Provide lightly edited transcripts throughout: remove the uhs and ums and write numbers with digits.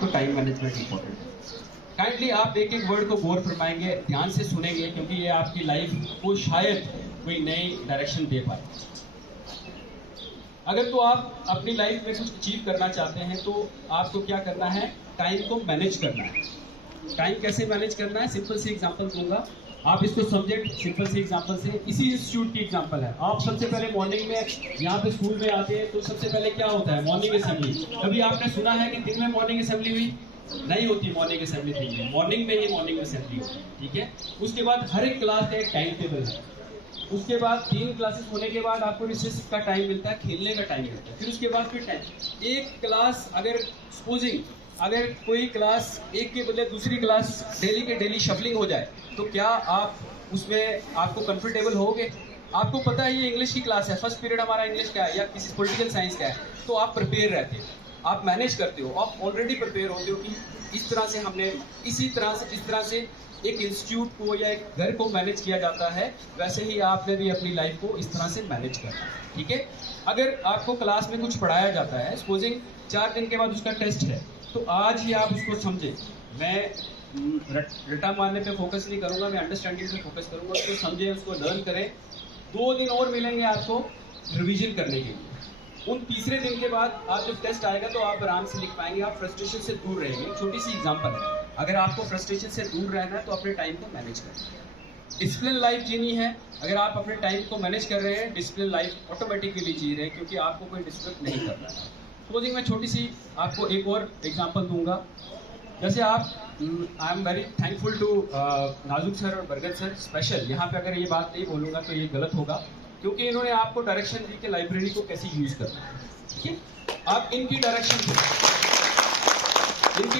तो time management important है। Kindly आप एक एक वर्ड को गौर फरमाएंगे, ध्यान से सुनेंगे, क्योंकि ये आपकी लाइफ को शायद कोई नई डायरेक्शन दे पाए। अगर तो आप अपनी लाइफ में कुछ अचीव करना चाहते हैं तो आपको क्या करना है, टाइम को मैनेज करना है। टाइम कैसे मैनेज करना है, सिंपल सी एग्जांपल दूंगा, आप इसको समझें। सिंपल सी एग्जांपल से, इसी इंस्टीट्यूट की एग्जांपल है। आप सबसे पहले मॉर्निंग में यहाँ पे स्कूल में आते हैं तो सबसे पहले क्या होता है, मॉर्निंग असेंबली। कभी आपने सुना है कि दिन में मॉर्निंग असेंबली हुई? नहीं होती मॉर्निंग असेंबली दिन में, मॉर्निंग में ही मॉर्निंग असेंबली होती है, ठीक है। उसके बाद हर एक क्लास का एक टाइम टेबल है। उसके बाद 3 क्लासेस होने के बाद आपको रिसेस का टाइम मिलता है, खेलने का टाइम मिलता है, फिर उसके बाद फिर टाइम। एक क्लास अगर सपोजिंग अगर कोई क्लास एक के बदले दूसरी क्लास डेली के डेली शफलिंग हो जाए तो क्या आप उसमें आपको कंफर्टेबल होगे? आपको पता है ये इंग्लिश की क्लास है, फर्स्ट पीरियड हमारा इंग्लिश का है या किसी पॉलिटिकल साइंस का है, तो आप प्रिपेयर रहते हो, आप मैनेज करते हो, आप ऑलरेडी प्रिपेयर होते हो कि इस तरह से हमने इसी तरह से जिस तरह से एक इंस्टीट्यूट को या एक घर को मैनेज किया जाता है, वैसे ही आपने भी अपनी लाइफ को इस तरह से मैनेज करना है, ठीक है। अगर आपको क्लास में कुछ पढ़ाया जाता है, सपोजिंग 4 दिन के बाद उसका टेस्ट है, तो आज ही आप उसको समझें। मैं रट्टा मारने पे फोकस नहीं करूंगा, मैं अंडरस्टैंडिंग पे फोकस करूंगा। उसको समझें, उसको लर्न करें। 2 दिन और मिलेंगे आपको रिवीजन करने के लिए। उन तीसरे दिन के बाद आप जब टेस्ट आएगा तो आप आराम से लिख पाएंगे, आप फ्रस्ट्रेशन से दूर रहेंगे। छोटी सी एग्जांपल है, अगर आपको फ्रस्ट्रेशन से दूर रहना है तो अपने टाइम को मैनेज करें। डिसिप्लिन लाइफ जीनी है, अगर आप अपने टाइम को मैनेज कर रहे हैं, डिसिप्लिन लाइफ ऑटोमेटिकली जी रहे हैं, क्योंकि आपको कोई डिस्टर्ब नहीं करना है। सपोजिंग मैं छोटी सी आपको एक और एग्जांपल दूंगा। जैसे आप I am very thankful to Nazuk sir और बरगद सर स्पेशल। यहाँ पे अगर ये बात नहीं बोलूँगा तो ये गलत होगा, क्योंकि इन्होंने आपको डायरेक्शन दी कि लाइब्रेरी को कैसे यूज करना है, ठीक है। आप इनकी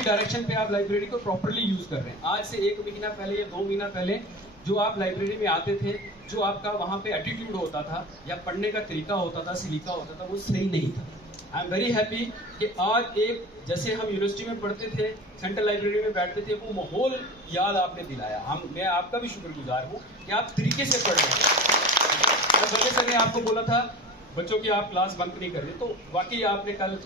डायरेक्शन पे आप लाइब्रेरी को प्रॉपर्ली यूज कर रहे हैं। आज से 1 महीना पहले या 2 महीना पहले जो आप लाइब्रेरी में आते थे, जो आपका वहाँ पे एटीट्यूड होता था या पढ़ने का तरीका होता था, सलीका होता था, वो सही नहीं था। आई एम वेरी हैप्पी कि आज एक जैसे हम यूनिवर्सिटी में पढ़ते थे, सेंट्रल लाइब्रेरी में बैठते थे, वो माहौल याद आपने दिलाया। मैं आपका भी शुक्रगुजार हूँ कि आप तरीके से पढ़ रहे हैं। और बच्चे सर ने आपको बोला था बच्चों की आप क्लास बंक नहीं कर रहे, तो वाकई आपने कल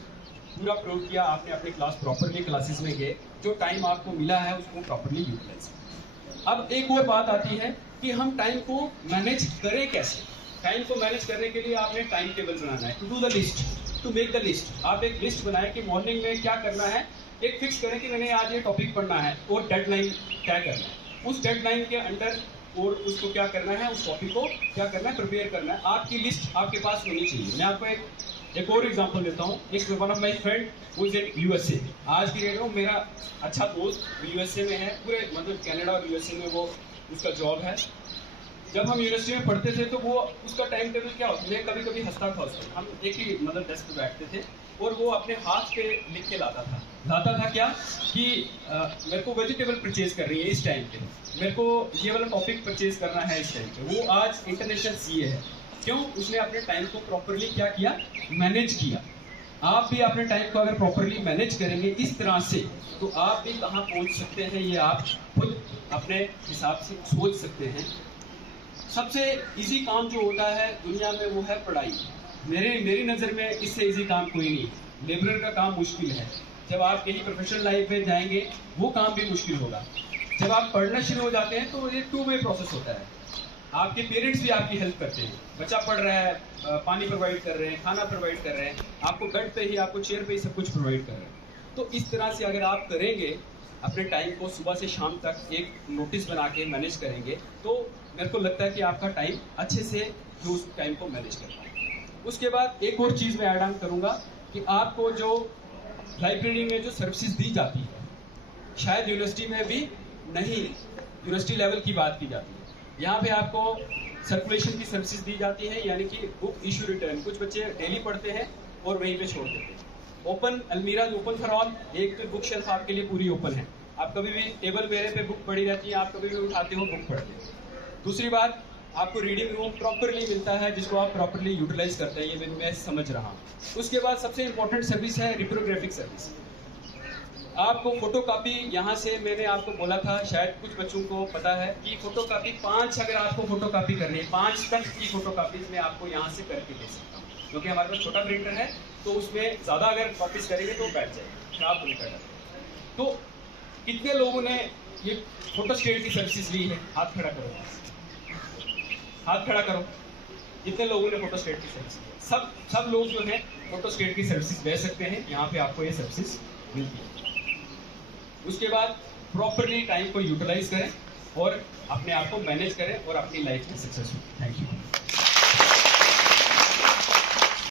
पूरा प्रूव किया। आपने अपनी क्लास प्रॉपरली क्लासेस में गए, जो टाइम आपको मिला है उसको प्रॉपरली यूटिलाइज किया। अब एक और बात आती है कि हम टाइम को मैनेज करें कैसे। टाइम को मैनेज करने के लिए आपने टाइम टेबल बनाना है, to do the list, to make the list. आप एक लिस्ट बनाएं कि मॉर्निंग में क्या करना है, एक फिक्स करें कि मैंने आज ये टॉपिक पढ़ना है और डेडलाइन तय करना है। उस डेडलाइन के अंडर और उसको क्या करना है, उस टॉपिक को क्या करना है, प्रिपेयर करना है। आपकी लिस्ट आपके पास होनी चाहिए। मैं आपको एक और एग्जांपल देता हूँ। एक वन ऑफ माय फ्रेंड वो इज इन यूएसए। आज की डेट में मेरा अच्छा दोस्त यूएसए में है, पूरे मतलब कनाडा और यूएसए में वो उसका जॉब है। जब हम यूनिवर्सिटी में पढ़ते थे तो वो उसका टाइम टेबल क्या होता, मैं कभी कभी हंसता था उसको। हम एक ही मतलब डेस्क पे बैठते थे और वो अपने हाथ पे लिख के लाता था क्या कि मेरे को वेजिटेबल परचेज कर रही है इस टाइम पे, मेरे को ये वाला टॉपिक परचेज करना है इस टाइम पे। वो आज इंटरनेशनल सीए है। क्यों? उसने अपने टाइम को प्रॉपरली क्या किया, मैनेज किया। आप भी अपने टाइम को अगर प्रॉपरली मैनेज करेंगे इस तरह से, तो आप भी कहाँ पहुँच सकते हैं ये आप खुद अपने हिसाब से सोच सकते हैं। सबसे इजी काम जो होता है दुनिया में वो है पढ़ाई। मेरी नज़र में इससे इजी काम कोई नहीं। लेबरर का काम मुश्किल है, जब आप कहीं प्रोफेशनल लाइफ में जाएंगे वो काम भी मुश्किल होगा। जब आप पढ़ना शुरू हो जाते हैं तो ये 2 वे प्रोसेस होता है। आपके पेरेंट्स भी आपकी हेल्प करते हैं, बच्चा पढ़ रहा है, पानी प्रोवाइड कर रहे हैं, खाना प्रोवाइड कर रहे हैं, आपको बेड पे ही, आपको चेयर पे ही सब कुछ प्रोवाइड कर रहे हैं। तो इस तरह से अगर आप करेंगे, अपने टाइम को सुबह से शाम तक एक नोटिस बना के मैनेज करेंगे, तो मेरे को लगता है कि आपका टाइम अच्छे से जो उस टाइम को मैनेज कर पाएंगे। उसके बाद एक और चीज़ मैं ऐड ऑन करूँगा कि आपको जो लाइब्रेरी में जो सर्विसेज दी जाती है, शायद यूनिवर्सिटी में भी नहीं, यूनिवर्सिटी लेवल की बात की जाती है। यहाँ पे आपको सर्कुलेशन की सर्विसेज दी जाती है, यानी कि बुक इशू रिटर्न। कुछ बच्चे डेली पढ़ते हैं और वहीं पे छोड़ देते हैं। ओपन अलमीरा ओपन फॉर ऑल, एक तो बुक शेल्फ आपके लिए पूरी ओपन है। आप कभी भी टेबल मेरे पे बुक पड़ी रहती है, आप कभी भी उठाते हो बुक पढ़ते हो। दूसरी बात, आपको रीडिंग रूम प्रॉपरली मिलता है जिसको आप प्रॉपरली यूटिलाइज करते हैं, ये मैं समझ रहा हूँ। उसके बाद सबसे इंपॉर्टेंट सर्विस है रिप्रोग्राफिक सर्विस। आपको फोटोकॉपी, यहाँ से मैंने आपको बोला था, शायद कुछ बच्चों को पता है कि फोटोकॉपी 5 अगर आपको फोटोकॉपी करनी है, 5 तक की फोटोकॉपीज मैं आपको यहाँ से करके दे सकता हूँ, क्योंकि हमारे पास छोटा प्रिंटर है तो उसमें ज़्यादा अगर कॉपीज करेंगे तो बैठ जाएगा, खराब होने का डर। तो कितने लोगों ने ये फोटोस्टेट की सर्विसेज ली है? हाथ खड़ा करो, हाथ खड़ा करो। जितने लोगों ने फोटोस्टेट की सर्विस ली है, सब लोग जो है फोटोस्टेट की सर्विसेज ले सकते हैं। यहाँ पे आपको ये सर्विसेज मिलती है। उसके बाद प्रॉपरली टाइम को यूटिलाइज करें और अपने आप को मैनेज करें और अपनी लाइफ में सक्सेसफुल। Thank you.